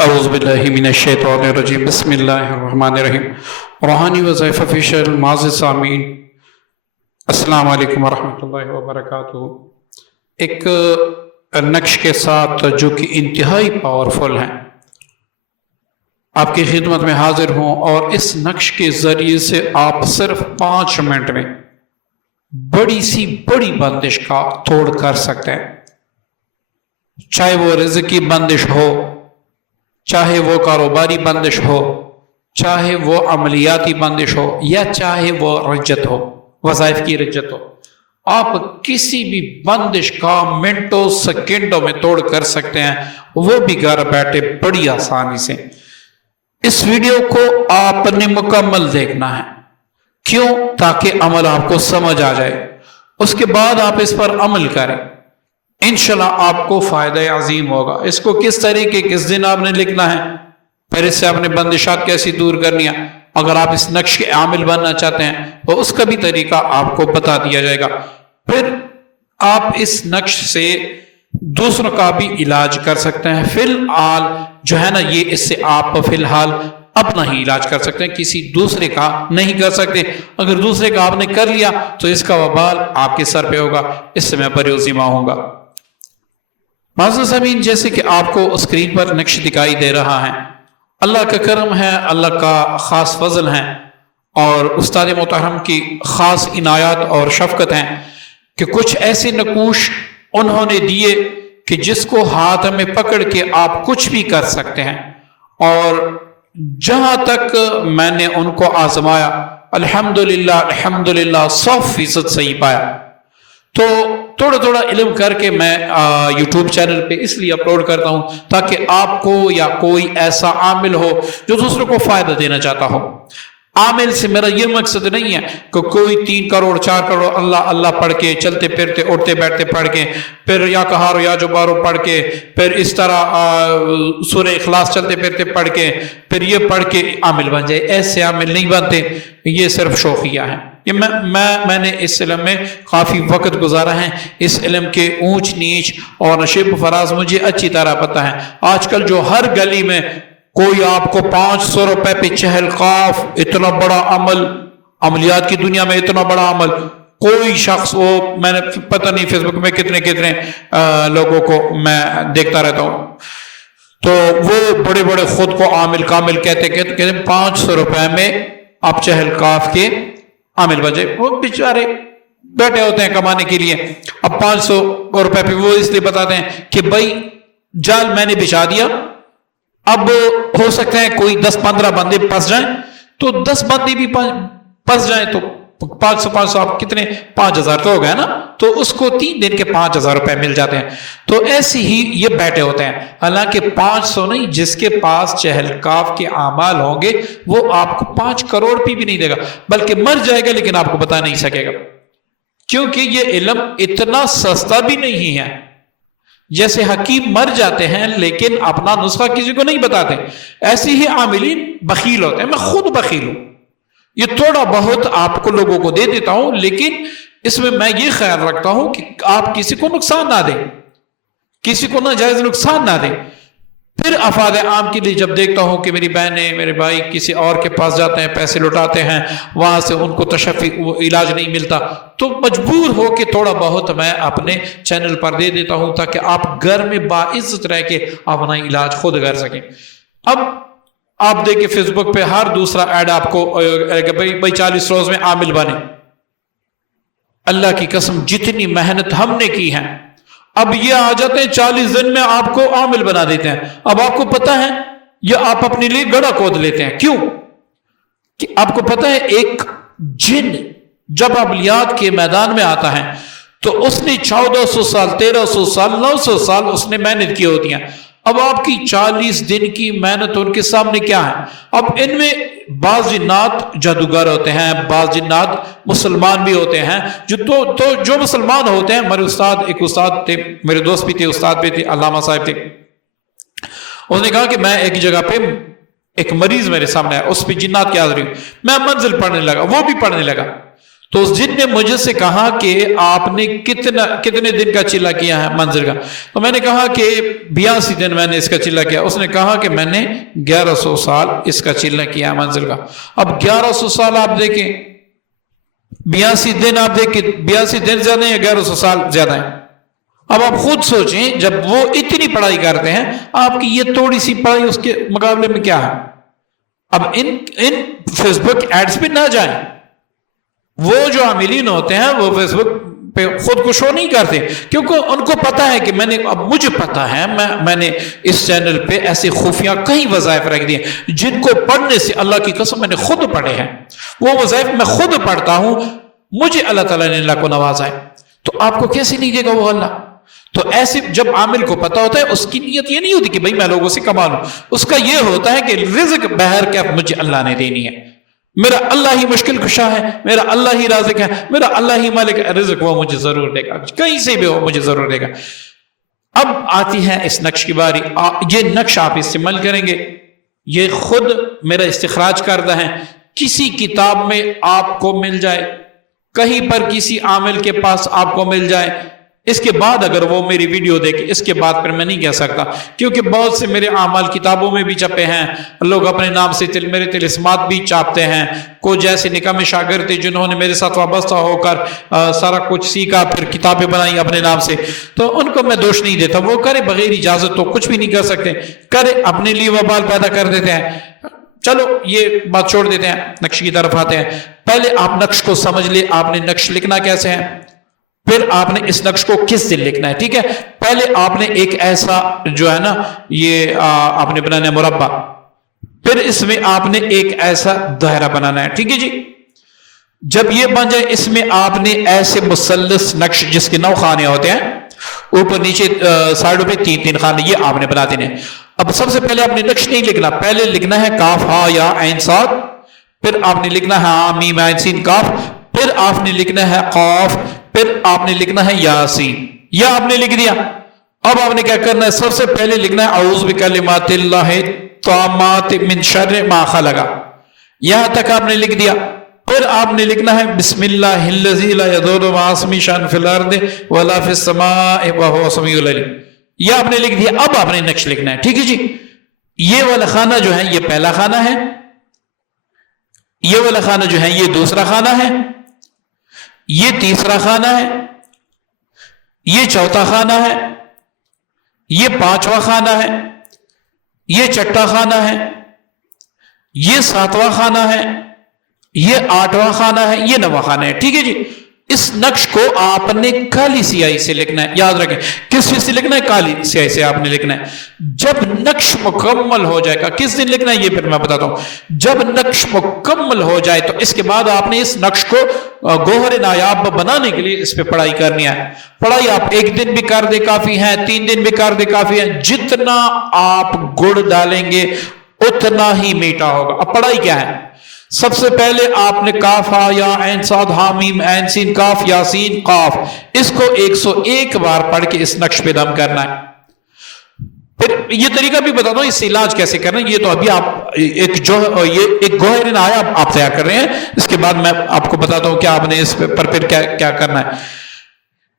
اعوذ باللہ من الشیطان الرجیم بسم اللہ الرحمن الرحیم روحانی وظائف آفیشیل معزز سامعین السلام علیکم ورحمۃ اللہ وبرکاتہ۔ ایک نقش کے ساتھ جو کہ انتہائی پاورفل ہیں آپ کی خدمت میں حاضر ہوں، اور اس نقش کے ذریعے سے آپ صرف 5 منٹ میں بڑی سی بڑی بندش کا توڑ کر سکتے ہیں، چاہے وہ رزقی بندش ہو، چاہے وہ کاروباری بندش ہو، چاہے وہ عملیاتی بندش ہو، یا چاہے وہ رجت ہو، وظائف کی رجت ہو۔ آپ کسی بھی بندش کا منٹوں سیکنڈوں میں توڑ کر سکتے ہیں، وہ بھی گھر بیٹھے بڑی آسانی سے۔ اس ویڈیو کو آپ نے مکمل دیکھنا ہے، کیوں؟ تاکہ عمل آپ کو سمجھ آ جائے، اس کے بعد آپ اس پر عمل کریں، انشاءاللہ آپ کو فائدہ عظیم ہوگا۔ اس کو کس طریقے کس دن آپ نے لکھنا ہے، پھر اس سے آپ نے بندشات کیسی دور کرنی ہے، اگر آپ اس نقش کے عامل بننا چاہتے ہیں تو اس کا بھی طریقہ آپ کو بتا دیا جائے گا۔ پھر آپ اس نقش سے دوسروں کا بھی علاج کر سکتے ہیں۔ فی الحال جو ہے نا، یہ اس سے آپ فی الحال اپنا ہی علاج کر سکتے ہیں، کسی دوسرے کا نہیں کر سکتے۔ اگر دوسرے کا آپ نے کر لیا تو اس کا وبال آپ کے سر پہ ہوگا، اس سے میں بریوزیمہ ہوں گا۔ معزز امین، جیسے کہ آپ کو اسکرین پر نقش دکھائی دے رہا ہے، اللہ کا کرم ہے، اللہ کا خاص فضل ہے، اور استاد محترم کی خاص عنایات اور شفقت ہیں کہ کچھ ایسے نقوش انہوں نے دیے کہ جس کو ہاتھ میں پکڑ کے آپ کچھ بھی کر سکتے ہیں، اور جہاں تک میں نے ان کو آزمایا الحمدللہ 100% صحیح پایا۔ تو تھوڑا تھوڑا علم کر کے میں یوٹیوب چینل پہ اس لیے اپلوڈ کرتا ہوں تاکہ آپ کو یا کوئی ایسا عامل ہو جو دوسروں کو فائدہ دینا چاہتا ہو۔ عامل سے میرا یہ مقصد نہیں ہے کہ کوئی 3 کروڑ 4 کروڑ اللہ اللہ پڑھ کے چلتے پھرتے اٹھتے بیٹھتے پڑھ کے، پھر یا کہارو یا جبارو پڑھ کے، پھر اس طرح سورہ اخلاص چلتے پھرتے پڑھ کے، پھر یہ پڑھ کے عامل بن جائے۔ ایسے عامل نہیں بنتے، یہ صرف شوخیہ ہیں۔ یہ میں نے اس علم میں کافی وقت گزارا ہے، اس علم کے اونچ نیچ اور نشیب و فراز مجھے اچھی طرح پتہ ہے۔ آج کل جو ہر گلی میں کوئی آپ کو 500 روپے پہ چہل قاف، اتنا بڑا عمل، عملیات کی دنیا میں اتنا بڑا عمل، کوئی شخص، وہ میں نے پتہ نہیں فیس بک میں کتنے لوگوں کو میں دیکھتا رہتا ہوں، تو وہ بڑے بڑے خود کو عامل کامل کہتے 500 روپے میں آپ چہل قاف کے عامل بن جائے۔ وہ بیچارے بیٹھے ہوتے ہیں کمانے کے لیے، اب 500 روپے پہ وہ اس لیے بتاتے ہیں کہ بھائی جال میں نے بچھا دیا، اب ہو سکتا ہے کوئی 10-15 بندے پھنس جائیں، تو 10 بندے بھی پھنس جائیں تو 500 آپ کتنے 5000 تو ہو گئے نا، تو اس کو 3 دن کے 5000 روپے مل جاتے ہیں۔ تو ایسے ہی یہ بیٹھے ہوتے ہیں، حالانکہ 500 نہیں، جس کے پاس چہل قاف کے اعمال ہوں گے وہ آپ کو 5 کروڑ بھی نہیں دے گا، بلکہ مر جائے گا لیکن آپ کو بتا نہیں سکے گا، کیونکہ یہ علم اتنا سستا بھی نہیں ہے۔ جیسے حکیم مر جاتے ہیں لیکن اپنا نسخہ کسی کو نہیں بتاتے، ایسے ہی عاملین بخیل ہوتے ہیں۔ میں خود بخیل ہوں، یہ تھوڑا بہت آپ کو لوگوں کو دے دیتا ہوں، لیکن اس میں یہ خیال رکھتا ہوں کہ آپ کسی کو نقصان نہ دیں، کسی کو ناجائز نقصان نہ دیں۔ پھر افراد عام کے لیے جب دیکھتا ہوں کہ میری بہنیں میرے بھائی کسی اور کے پاس جاتے ہیں، پیسے لٹاتے ہیں، وہاں سے ان کو تشفی علاج نہیں ملتا، تو مجبور ہو کے تھوڑا بہت میں اپنے چینل پر دے دیتا ہوں تاکہ آپ گھر میں باعزت رہ کے اپنا علاج خود کر سکیں۔ اب آپ دیکھیں فیس بک پہ ہر دوسرا ایڈ آپ کو بھائی 40 روز میں عامل بنے۔ اللہ کی قسم جتنی محنت ہم نے کی ہے، اب یہ آ جاتے ہیں 40 دن میں آپ کو عامل بنا دیتے ہیں۔ اب آپ کو پتہ ہے یہ آپ اپنے لیے گڑا کھود لیتے ہیں، کیوں کہ آپ کو پتہ ہے ایک جن جب عملیات کے میدان میں آتا ہے تو اس نے 1400 سال 1300 سال 900 سال اس نے محنت کی ہوتی ہیں۔ اب آپ کی 40 دن کی محنت ان کے سامنے کیا ہے؟ اب ان میں بعض جنات جادوگر ہوتے ہیں، بعض جنات مسلمان بھی ہوتے ہیں، جو مسلمان ہوتے ہیں۔ ہمارے ایک استاد تھے، میرے دوست بھی تھے، استاد بھی تھے، علامہ صاحب تھے، انہوں نے کہا کہ میں ایک جگہ پہ ایک مریض میرے سامنے ہے، اس پہ جنات کی حاضری، میں منزل پڑھنے لگا، وہ بھی پڑھنے لگا، تو اس جن نے مجھے سے کہا کہ آپ نے کتنے دن کا چلہ کیا ہے منظر کا؟ تو میں نے کہا کہ 82 دن میں نے اس کا چلہ کیا۔ اس نے کہا کہ میں نے 1100 سال اس کا چلہ کیا منظر کا۔ اب 1100 سال آپ دیکھیں، 82 دن آپ دیکھیں، 82 دن زیادہ ہیں یا 1100 سال زیادہ ہیں؟ اب آپ خود سوچیں، جب وہ اتنی پڑھائی کرتے ہیں، آپ کی یہ تھوڑی سی پڑھائی اس کے مقابلے میں کیا ہے؟ اب ان فیس بک ایڈز پہ نہ جائیں۔ وہ جو عاملین ہوتے ہیں وہ فیس بک پہ خود کو شو نہیں کرتے، کیونکہ ان کو پتا ہے کہ اب مجھے پتا ہے میں نے اس چینل پہ ایسے خفیہ کئی وظائف رکھ دیے جن کو پڑھنے سے اللہ کی قسم میں نے خود پڑھے ہیں، وہ وظائف میں خود پڑھتا ہوں، مجھے اللہ تعالیٰ نے اللہ کو نوازا ہے، تو آپ کو کیسے نہیں دے گا وہ اللہ؟ تو ایسے جب عامل کو پتا ہوتا ہے، اس کی نیت یہ نہیں ہوتی کہ بھائی میں لوگوں سے کما لوں، اس کا یہ ہوتا ہے کہ رزق بہر کیا مجھے اللہ نے دینی ہے، میرا اللہ ہی مشکل کشا ہے، میرا اللہ ہی رازق ہے، میرا اللہ ہی مالک ہے، رزق وہ مجھے ضرور دے گا، کہیں سے بھی وہ مجھے ضرور دے گا۔ اب آتی ہے اس نقش کی باری۔ یہ نقش آپ استعمال کریں گے، یہ خود میرا استخراج کردہ ہے، کسی کتاب میں آپ کو مل جائے، کہیں پر کسی عامل کے پاس آپ کو مل جائے، اس کے بعد اگر وہ میری ویڈیو دیکھے، اس کے بعد پھر میں نہیں کہہ سکتا، کیونکہ بہت سے میرے اعمال کتابوں میں بھی چھپے ہیں، لوگ اپنے نام سے میرے طلسمات بھی چھاپتے ہیں، کوئی جیسے نکاح میں شاگرد تھے جنہوں نے میرے ساتھ وابستہ ہو کر سارا کچھ سیکھا، پھر کتابیں بنائی اپنے نام سے، تو ان کو میں دوش نہیں دیتا، وہ کرے بغیر اجازت تو کچھ بھی نہیں کر سکتے، کرے اپنے لیے وبال پیدا کر دیتے ہیں۔ چلو یہ بات چھوڑ دیتے ہیں، نقش کی طرف آتے ہیں۔ پہلے آپ نقش کو سمجھ لیں، آپ نے نقش لکھنا کیسے ہے، پھر آپ نے اس نقش کو کس دن لکھنا ہے، ٹھیک ہے؟ پہلے آپ نے ایک ایسا جو ہے نا یہ آپ نے بنانا ہے مربع، پھر اس میں آپ نے ایک ایسا دائرہ بنانا ہے، ٹھیک ہے جی؟ جب یہ بن جائے، اس میں آپ نے ایسے مثلث نقش جس کے 9 خانے ہوتے ہیں، اوپر نیچے سائڈوں پہ 3 خانے، یہ آپ نے بنا دینے ہیں۔ اب سب سے پہلے آپ نے نقش نہیں لکھنا، پہلے لکھنا ہے کاف ہا یا عین صاد، پھر آپ نے لکھنا ہے ہا میم عین سین کاف، پھر آپ نے لکھنا ہے قاف، پھر آپ نے لکھنا ہے یاسین، یہ آپ نے لکھ دیا۔ اب آپ نے کیا کرنا ہے، سب سے پہلے لکھنا ہے اعوذ بکلمات اللہ التامات من شر ما خلق، یہاں تک آپ نے لکھ دیا۔ پھر آپ نے لکھنا ہے بسم اللہ الذی لا یضر مع اسمہ شیء فی الارض ولا فی السماء وهو السمیع العلیم، یہ آپ نے لکھ دیا۔ اب آپ نے نقش لکھنا ہے، ٹھیک ہے جی؟ یہ والا خانہ جو ہے یہ پہلا خانہ ہے، یہ والا خانہ جو ہے یہ دوسرا خانہ ہے، یہ تیسرا خانہ ہے، یہ چوتھا خانہ ہے، یہ 5واں خانہ ہے، یہ 6واں خانہ ہے، یہ 7واں خانہ ہے، یہ 8واں خانہ ہے، یہ 9واں خانہ ہے، ٹھیک ہے جی؟ اس نقش کو آپ نے کالی سیاہی سے لکھنا ہے، یاد رکھیں کس چیز سے لکھنا ہے، کالی سیاہی سے آپ نے لکھنا ہے۔ جب نقش مکمل ہو جائے گا، کس دن لکھنا ہے یہ پھر میں بتاتا ہوں، جب نقش مکمل ہو جائے تو اس کے بعد آپ نے اس نقش کو گوہر نایاب بنانے کے لیے اس پہ پڑھائی کرنی ہے۔ پڑھائی آپ 1 دن بھی کر دے کافی ہے، 3 دن بھی کر دے کافی ہے، جتنا آپ گڑ ڈالیں گے اتنا ہی میٹھا ہوگا۔ اب پڑھائی کیا ہے، سب سے پہلے آپ نے کاف ہا یا عین صاد ہا میم عین سین کاف یاسین قاف، اس کو 101 بار پڑھ کے اس نقش پہ دم کرنا ہے۔ پھر یہ طریقہ بھی بتا دو اس سے علاج کیسے کرنا ہے، یہ تو ابھی آپ ایک گوہر نایاب آپ تیار کر رہے ہیں، اس کے بعد میں آپ کو بتاتا ہوں کہ آپ نے اس پر پھر کیا کرنا ہے۔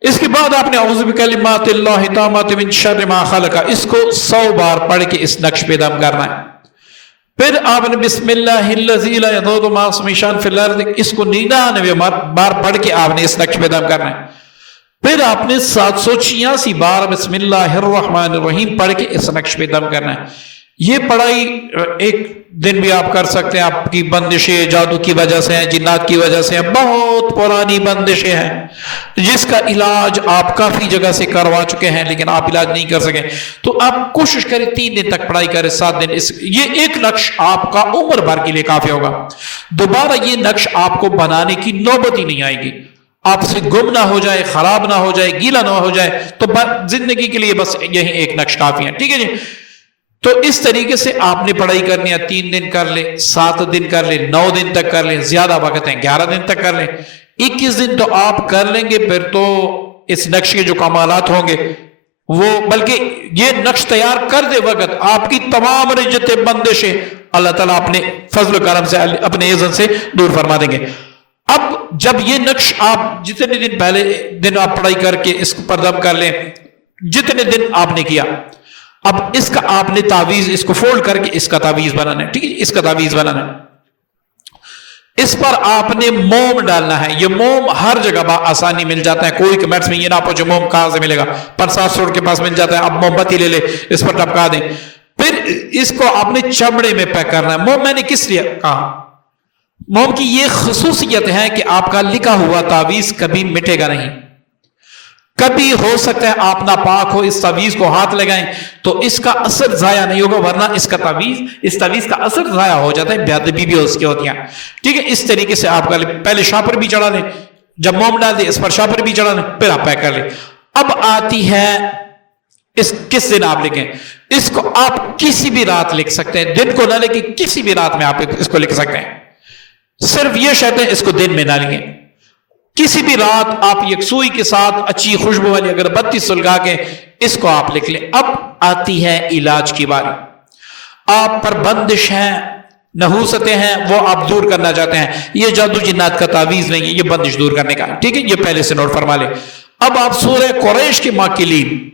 اس کے بعد آپ نے اعوذ بکلمات اللہ التامات من شر ما خلق، اس کو 100 بار پڑھ کے اس نقش پہ دم کرنا ہے۔ پھر آپ نے بسم اللہ الذی لا یضر مع اسمہ شیء فی الارض، اس کو 99 بار پڑھ کے آپ نے اس نقش پہ دم کرنا ہے۔ پھر آپ نے 786 بار بسم اللہ الرحمن الرحیم پڑھ کے اس نقش پہ دم کرنا ہے۔ یہ پڑھائی 1 دن بھی آپ کر سکتے ہیں، آپ کی بندشیں جادو کی وجہ سے ہیں، جنات کی وجہ سے ہیں، بہت پرانی بندشیں ہیں جس کا علاج آپ کافی جگہ سے کروا چکے ہیں لیکن آپ علاج نہیں کر سکیں، تو آپ کوشش کریں 3 دن تک پڑھائی کریں، 7 دن یہ ایک نقش آپ کا عمر بھر کے لیے کافی ہوگا۔ دوبارہ یہ نقش آپ کو بنانے کی نوبت ہی نہیں آئے گی، آپ سے گم نہ ہو جائے، خراب نہ ہو جائے، گیلا نہ ہو جائے، تو زندگی کے لیے بس یہی ایک نقش کافی ہے، ٹھیک ہے جی؟ تو اس طریقے سے آپ نے پڑھائی کرنی ہے، 3 دن کر لیں، 7 دن کر لیں، 9 دن تک کر لیں، زیادہ وقت ہے 11 دن تک کر لیں، 21 دن تو آپ کر لیں گے، پھر تو اس نقش کے جو کمالات ہوں گے وہ، بلکہ یہ نقش تیار کر دے وقت آپ کی تمام رجتیں بندشیں اللہ تعالیٰ اپنے فضل و کرم سے اپنے عزت سے دور فرما دیں گے۔ اب جب یہ نقش آپ جتنے دن پہلے دن آپ پڑھائی کر کے اس پر دم کر لیں، جتنے دن آپ نے کیا، اب اس کا آپ نے تعویذ اس کو فولڈ کر کے اس کا تعویذ بنانا ہے، ٹھیک ہے، اس کا تعویذ بنانا ہے۔ اس پر آپ نے موم ڈالنا ہے۔ یہ موم ہر جگہ آسانی مل جاتا ہے، کوئی کمنٹس میں یہ نہ پوچھو موم کہاں سے ملے گا، پرساس روڈ کے پاس مل جاتا ہے، اب موم بتی لے لے اس پر ٹپکا دیں۔ پھر اس کو آپ نے چمڑے میں پیک کرنا ہے۔ موم میں نے کس لیے کہا؟ موم کی یہ خصوصیت ہے کہ آپ کا لکھا ہوا تعویذ کبھی مٹے گا نہیں۔ کبھی ہو سکتا ہے آپ ناپاک ہو، اس تعویذ کو ہاتھ لگائیں تو اس کا اثر ضائع نہیں ہوگا، ورنہ اس تعویذ کا اثر ضائع ہو جاتا ہے، بے ادبی بھی اس کی ہوتی ہیں، ٹھیک ہے۔ اس طریقے سے آپ کا پہلے شاہ پر بھی چڑھا لیں، جب موم ڈال دیں اس پر شاہ پر بھی چڑھا لیں، پھر آپ پیک کر لیں۔ اب آتی ہے اس کس دن آپ لکھیں۔ اس کو آپ کسی بھی رات لکھ سکتے ہیں، دن کو نہ لکھیں، کسی بھی رات میں آپ اس کو لکھ سکتے ہیں۔ صرف یہ شرط ہے اس کو دن میں نہ لکھیں۔ کسی بھی رات آپ یکسوئی کے ساتھ اچھی خوشبو والی اگر بتی سلگا کے اس کو آپ لکھ لیں۔ اب آتی ہے علاج کی باری۔ آپ پر بندش ہیں، نحوستیں ہیں، وہ آپ دور کرنا چاہتے ہیں، یہ جادو جنات کا تعویذ نہیں ہے، یہ بندش دور کرنے کا، ٹھیک ہے، یہ پہلے سے نوٹ فرما لیں۔ اب آپ سورہ قریش کے ماکلین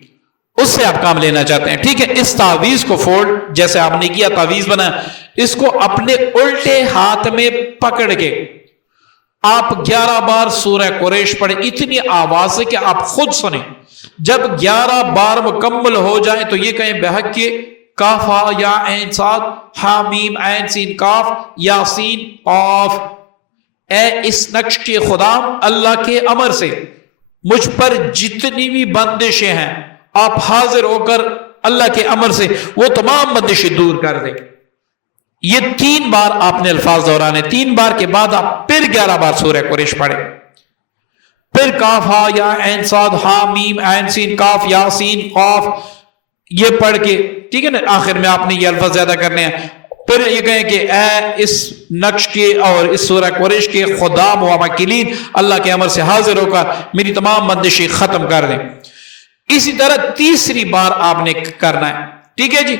اس سے آپ کام لینا چاہتے ہیں، ٹھیک ہے۔ اس تعویذ کو فولڈ جیسے آپ نے کیا تعویذ بنا، اس کو اپنے الٹے ہاتھ میں پکڑ کے آپ 11 بار سورہ قریش پڑھیں، اتنی آواز سے کہ آپ خود سنیں۔ جب 11 بار مکمل ہو جائیں تو یہ کہیں بحق کے کاف ہا یا عین صاد ہا میم عین سین کاف یاسین قاف، اے اس نقش کے خدا اللہ کے امر سے مجھ پر جتنی بھی بندشیں ہیں آپ حاضر ہو کر اللہ کے امر سے وہ تمام بندشیں دور کر دیں۔ یہ 3 بار آپ نے الفاظ دہرانے، 3 بار کے بعد آپ پھر 11 بار سورہ قریش پڑھیں، پھر کاف ہا یا عین صاد ہا میم عین سین کاف یاسین قاف یہ پڑھ کے، ٹھیک ہے نا، آخر میں آپ نے یہ الفاظ زیادہ کرنے ہیں۔ پھر یہ کہیں کہ اے اس نقش کے اور اس سورہ قریش کے خدام و ماکلین اللہ کے امر سے حاضر ہو کر میری تمام بندشیں ختم کر دیں۔ اسی طرح تیسری بار آپ نے کرنا ہے، ٹھیک ہے جی۔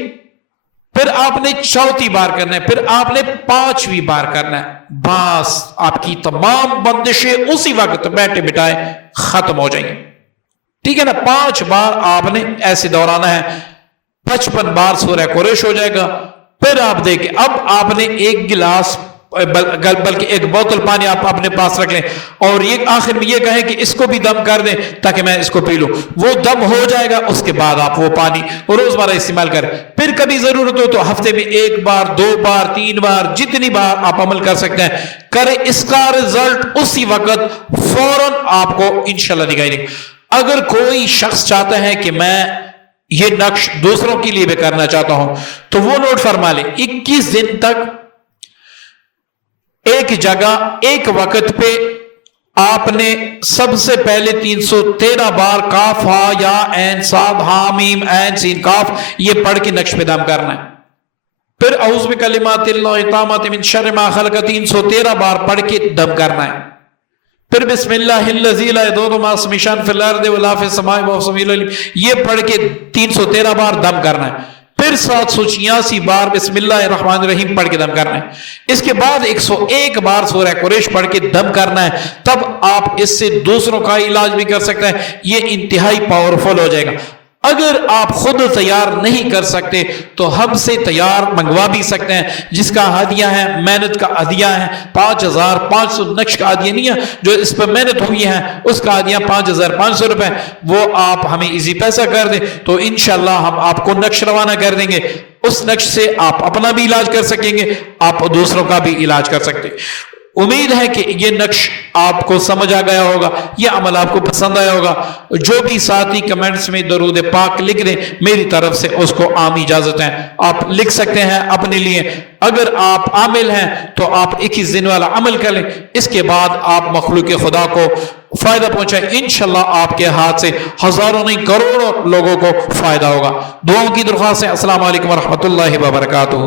پھر آپ نے چوتھی بار کرنا ہے، پھر آپ نے 5ویں بار کرنا ہے، بس آپ کی تمام بندشیں اسی وقت بیٹھے بٹھائے ختم ہو جائیں گے، ٹھیک ہے نا۔ 5 بار آپ نے ایسے دہرانا ہے، 55 بار سورہ قریش ہو جائے گا۔ پھر آپ دیکھیں اب آپ نے ایک گلاس بلکہ ایک بوتل پانی آپ اپنے پاس رکھ لیں اور یہ آخر میں یہ کہیں کہ اس کو بھی دم کر دیں تاکہ میں اس کو پی لوں۔ وہ دم ہو جائے گا، اس کے بعد آپ وہ پانی روزمرہ استعمال کریں۔ پھر کبھی ضرورت ہو تو ہفتے میں 1 بار 2 بار 3 بار جتنی بار آپ عمل کر سکتے ہیں کریں، اس کا رزلٹ اسی وقت فوراً آپ کو انشاءاللہ دکھائی دیں۔ اگر کوئی شخص چاہتا ہے کہ میں یہ نقش دوسروں کے لیے بھی کرنا چاہتا ہوں تو وہ نوٹ فرما لیں، 21 دن تک ایک جگہ ایک وقت پہ آپ نے سب سے پہلے 313 بار کاف ہا یا عین صاد ہا میم عین سین کاف یہ پڑھ کے نقش پہ دم کرنا ہے۔ پھر اعوذ بکلمات اللہ التامات من شر ما خلق 313 بار پڑھ کے دم کرنا ہے۔ پھر بسم اللہ الذی لا یضر مع اسمہ شیء فی الارض ولا فی السماء وهو السمیع العلیم یہ پڑھ کے 313 بار دم کرنا ہے۔ پھر 786 بار بسم اللہ الرحمن الرحیم پڑھ کے دم کرنا ہے۔ اس کے بعد 101 بار سورہ قریش پڑھ کے دم کرنا ہے، تب آپ اس سے دوسروں کا علاج بھی کر سکتے ہیں، یہ انتہائی پاورفل ہو جائے گا۔ اگر آپ خود تیار نہیں کر سکتے تو ہم سے تیار منگوا بھی سکتے ہیں، جس کا ہدیہ ہے محنت کا ہدیہ ہے 5500 نقش کا ہدیہ نہیں ہے، جو اس پر محنت ہوئی ہے اس کا ہدیہ 5500 روپے، وہ آپ ہمیں ایزی پیسہ کر دیں تو انشاءاللہ ہم آپ کو نقش روانہ کر دیں گے۔ اس نقش سے آپ اپنا بھی علاج کر سکیں گے، آپ دوسروں کا بھی علاج کر سکتے ہیں۔ امید ہے کہ یہ نقش آپ کو سمجھ آ گیا ہوگا، یہ عمل آپ کو پسند آیا ہوگا۔ جو بھی ساتھی کمنٹس میں درود پاک لکھ دیں میری طرف سے اس کو عام اجازت ہے، آپ لکھ سکتے ہیں اپنے لیے۔ اگر آپ عامل ہیں تو آپ 21 دن والا عمل کر لیں، اس کے بعد آپ مخلوق خدا کو فائدہ پہنچائیں، انشاءاللہ آپ کے ہاتھ سے ہزاروں نہیں کروڑوں لوگوں کو فائدہ ہوگا۔ دعاؤں کی درخواست ہے۔ السلام علیکم ورحمۃ اللہ وبرکاتہ۔